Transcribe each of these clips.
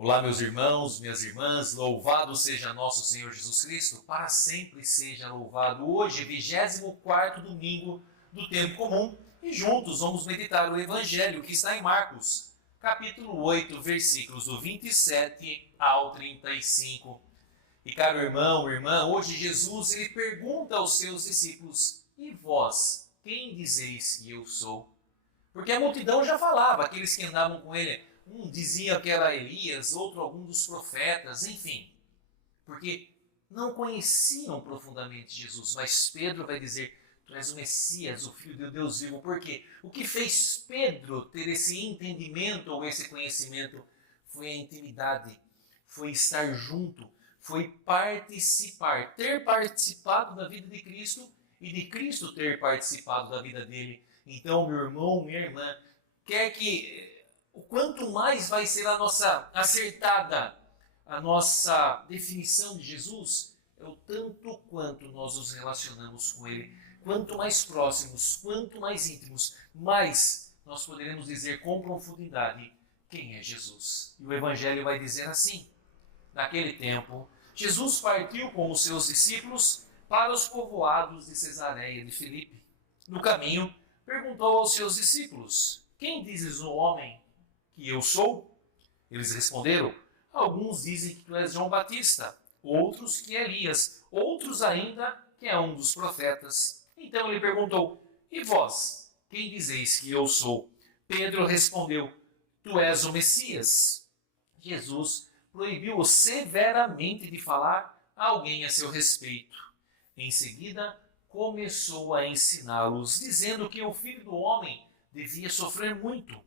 Olá, meus irmãos, minhas irmãs, louvado seja nosso Senhor Jesus Cristo, para sempre seja louvado. Hoje, 24º domingo do tempo comum, e juntos vamos meditar o Evangelho que está em Marcos, capítulo 8, versículos do 27 ao 35. E caro irmão, irmã, hoje Jesus ele pergunta aos seus discípulos: e vós, quem dizeis que eu sou? Porque a multidão já falava, aqueles que andavam com ele, um dizia que era Elias, outro algum dos profetas, enfim. Porque não conheciam profundamente Jesus, mas Pedro vai dizer: tu és o Messias, o Filho de Deus vivo. Por quê? O que fez Pedro ter esse entendimento ou esse conhecimento foi a intimidade, foi estar junto, foi participar, ter participado da vida de Cristo e de Cristo ter participado da vida dele. Então, meu irmão, minha irmã, quer que o quanto mais vai ser a nossa acertada, a nossa definição de Jesus, é o tanto quanto nós nos relacionamos com Ele. Quanto mais próximos, quanto mais íntimos, mais nós poderemos dizer com profundidade quem é Jesus. E o Evangelho vai dizer assim: naquele tempo, Jesus partiu com os seus discípulos para os povoados de Cesareia de Filipe. No caminho, perguntou aos seus discípulos: quem dizes o homem que eu sou? Eles responderam: alguns dizem que tu és João Batista, outros que é Elias, outros ainda que é um dos profetas. Então ele perguntou: e vós, quem dizeis que eu sou? Pedro respondeu: tu és o Messias. Jesus proibiu-o severamente de falar a alguém a seu respeito. Em seguida, começou a ensiná-los, dizendo que o Filho do Homem devia sofrer muito,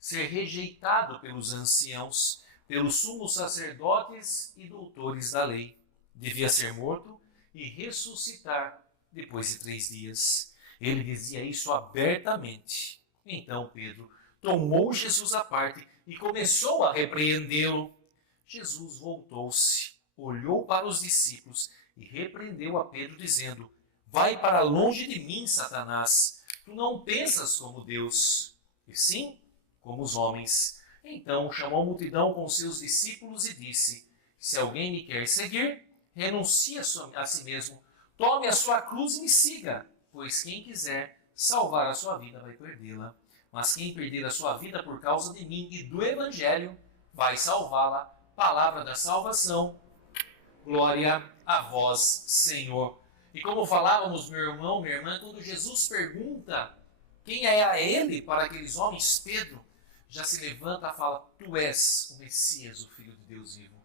ser rejeitado pelos anciãos, pelos sumos sacerdotes e doutores da lei. Devia ser morto e ressuscitar depois de 3 dias. Ele dizia isso abertamente. Então Pedro tomou Jesus à parte e começou a repreendê-lo. Jesus voltou-se, olhou para os discípulos e repreendeu a Pedro, dizendo: vai para longe de mim, Satanás. Tu não pensas como Deus, e sim como os homens. Então chamou a multidão com seus discípulos e disse: se alguém me quer seguir, renuncie a si mesmo, tome a sua cruz e me siga, pois quem quiser salvar a sua vida vai perdê-la. Mas quem perder a sua vida por causa de mim e do Evangelho, vai salvá-la. Palavra da salvação. Glória a vós, Senhor. E como falávamos, meu irmão, minha irmã, quando Jesus pergunta quem é a ele para aqueles homens, Pedro já se levanta e fala: tu és o Messias, o Filho de Deus vivo.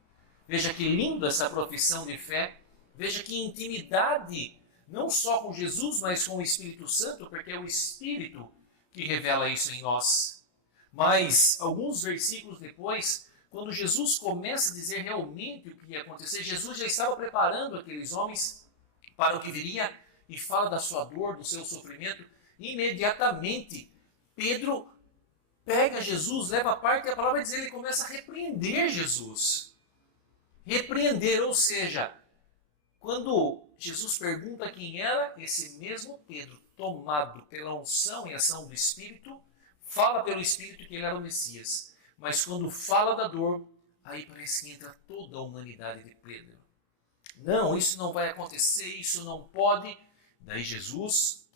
Veja que lindo essa profissão de fé. Veja que intimidade, não só com Jesus, mas com o Espírito Santo, porque é o Espírito que revela isso em nós. Mas, alguns versículos depois, quando Jesus começa a dizer realmente o que ia acontecer, Jesus já estava preparando aqueles homens para o que viria e fala da sua dor, do seu sofrimento. Imediatamente, Pedro pega Jesus, leva a parte e a palavra vai dizer, ele começa a repreender Jesus. Repreender, ou seja, quando Jesus pergunta quem era, esse mesmo Pedro, tomado pela unção e ação do Espírito, fala pelo Espírito que ele era o Messias. Mas quando fala da dor, aí parece que entra toda a humanidade de Pedro. Não, isso não vai acontecer, isso não pode. Daí Jesus,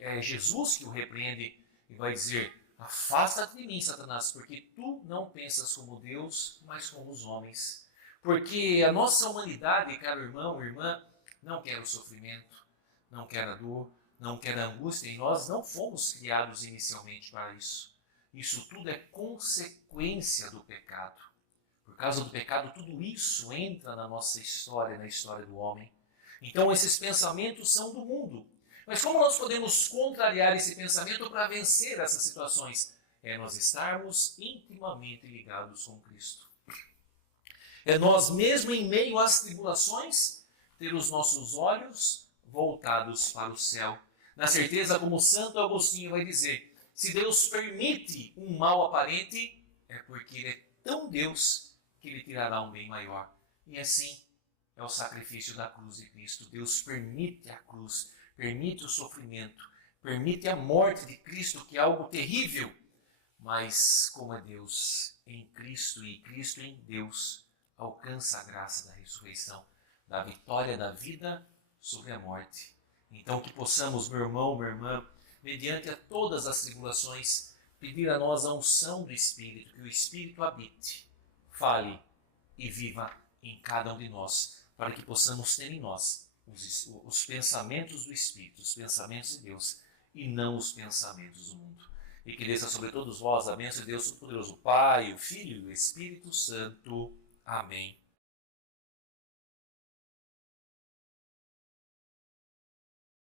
é Jesus que o repreende e vai dizer: afasta-te de mim, Satanás, porque tu não pensas como Deus, mas como os homens. Porque a nossa humanidade, caro irmão, irmã, não quer o sofrimento, não quer a dor, não quer a angústia, e nós não fomos criados inicialmente para isso. Isso tudo é consequência do pecado. Por causa do pecado, tudo isso entra na nossa história, na história do homem. Então, esses pensamentos são do mundo. Mas como nós podemos contrariar esse pensamento para vencer essas situações? É nós estarmos intimamente ligados com Cristo. É nós, mesmo em meio às tribulações, ter os nossos olhos voltados para o céu. Na certeza, como Santo Agostinho vai dizer, se Deus permite um mal aparente, é porque Ele é tão Deus que Ele tirará um bem maior. E assim é o sacrifício da cruz de Cristo. Deus permite a cruz, permite o sofrimento, permite a morte de Cristo, que é algo terrível, mas como é Deus em Cristo e Cristo em Deus, alcança a graça da ressurreição, da vitória da vida sobre a morte. Então que possamos, meu irmão, minha irmã, mediante a todas as tribulações, pedir a nós a unção do Espírito, que o Espírito habite, fale e viva em cada um de nós, para que possamos ter em nós os pensamentos do Espírito, os pensamentos de Deus, e não os pensamentos do mundo. E que desça sobre todos vós a bênção de Deus Todo-Poderoso, Pai, o Filho e o Espírito Santo. Amém.